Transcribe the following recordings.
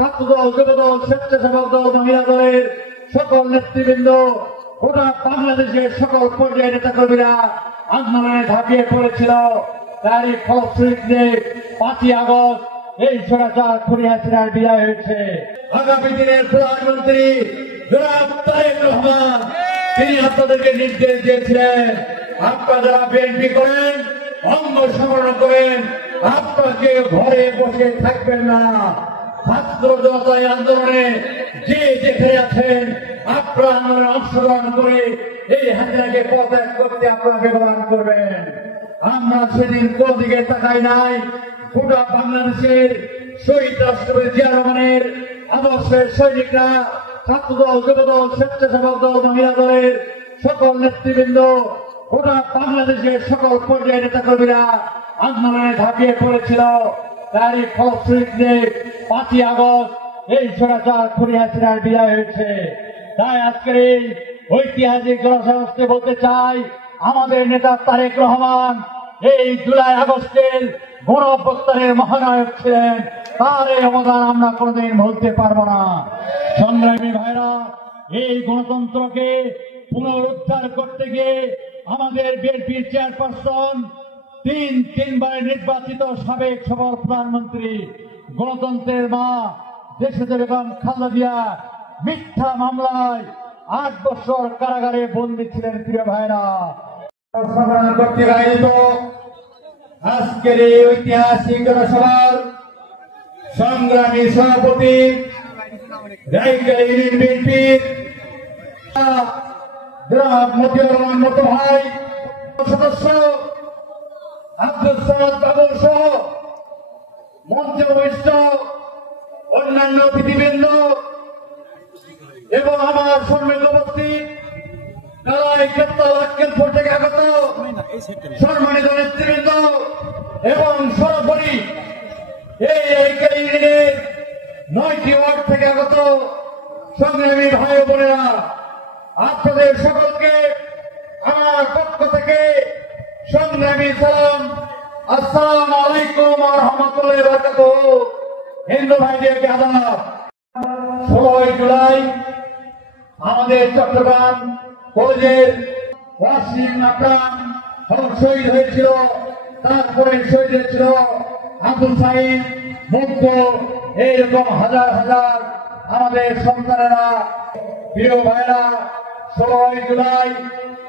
ছাত্রদল, যুবদল, স্বেচ্ছাসেবক দল, মহিলা দলের সকল নেতৃবৃন্দ, গোটা বাংলাদেশের সকল পর্যায়ের নেতাকর্মীরা আন্দোলনে ঝাঁপিয়ে পড়েছিল। তারই ফলশ্রুতিতে 5ই আগস্ট এই স্বৈরাচার খুনি হাসিনার বিদায় হয়েছে। আগামী দিনের প্রধানমন্ত্রী জনাব তারেক রহমান তিনি আপনাদেরকে নির্দেশ দিয়েছিলেন, আপনারা যারা বিএনপি করেন, অঙ্গ সংগঠন করেন, আপনাকে ঘরে বসে থাকবেন না। ছাত্র জনতার আন্দোলনে যে যেখানে আছেন আপনারা আন্দোলনে অংশগ্রহণ করে এই হাসিনাকে পদত্যাগ করতে আপনারা ব্যবহার করবেন। আমরা সেদিন কোন দিকে তাকাই নাই। গোটা বাংলাদেশের শহীদ রাষ্ট্রপতি জিয়া রহমানের আদর্শের সৈনিকরা, ছাত্রদল, যুবদল, স্বেচ্ছাসেবক দল, মহিলা দলের সকল নেতৃবৃন্দ, গোটা বাংলাদেশের সকল পর্যায়ের নেতাকর্মীরা আন্দোলনে ঝাঁপিয়ে পড়েছিল। তারই ফলশ্রুতিতে 5ই আগস্ট এই স্বৈরাচার খুনি হাসিনার বিদায় হয়েছে। তাই আজকের এই ঐতিহাসিক জনসমাবেশে বলতে চাই, আমাদের নেতা তারেক রহমান এই জুলাই আগস্টের গণ অভ্যুত্থানের মহানায়ক ছিলেন। তার এই অবদান আমরা কোনদিন ভুলতে পারবো না। সংগ্রামী ভাইরা, এই গণতন্ত্রকে পুনরুদ্ধার করতে গিয়ে আমাদের বিএনপির চেয়ারপারসন তিনবার নির্বাচিত সাবেক সফল প্রধানমন্ত্রী গণতন্ত্রের মা দেশে বেগম খালেদা জিয়া মিথ্যা মামলায় 8 বছর কারাগারে বন্দী ছিলেন। প্রিয় ভাইরা, কর্তৃক আয়োজিত আজকের এই ঐতিহাসিক জনসভার সংগ্রামী সভাপতি রাইকাল ইউনিয়ন বিএনপির জনাব মতিউর রহমান মতো ভাই, সদস্য আব্দুল সামাদ বাবুল সহ মঞ্চে উপবিষ্ট অন্যান্য অতিথিবৃন্দ এবং আমার সম্মিলিত উপস্থিত কালাই গ্রেপ্তার আক্কেলপুর থেকে আগত সম্মানিত নেতৃবৃন্দ এবং সর্বোপরি এই রাইকাল ইউনিয়নের 9টি ওয়ার্ড থেকে আগত সংগ্রামী ভাই বোনেরা, আপনাদের সকলকে আমার পক্ষ থেকে সংগ্রামী সালাম। আসসালামু আলাইকুম ওয়া রাহমাতুল্লাহি ওয়া বারাকাতুহু। হিন্দু ভাইদেরকে আদাব। 16 জুলাই আমাদের চট্টগ্রাম কলেজের ওয়াসিম আকরাম শহীদ হয়েছিল। তারপরে শহীদ হয়েছিল আব্দুল সাইদ, মুগ্ধ, এইরকম হাজার হাজার আমাদের সন্তানেরা। প্রিয় ভাইরা, 16 জুলাই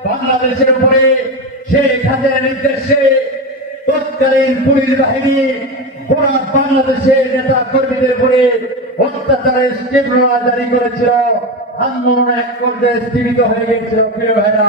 বাংলাদেশের উপরে শেখ হাসিনার নির্দেশে তৎকালীন পুলিশ বাহিনী গোটা বাংলাদেশের নেতা কর্মীদের উপরে অত্যাচারের তীব্রতা জারি করেছিল। আন্দোলন এক পর্যায়ে স্থিমিত হয়ে গিয়েছিল। প্রিয় ভাইরা,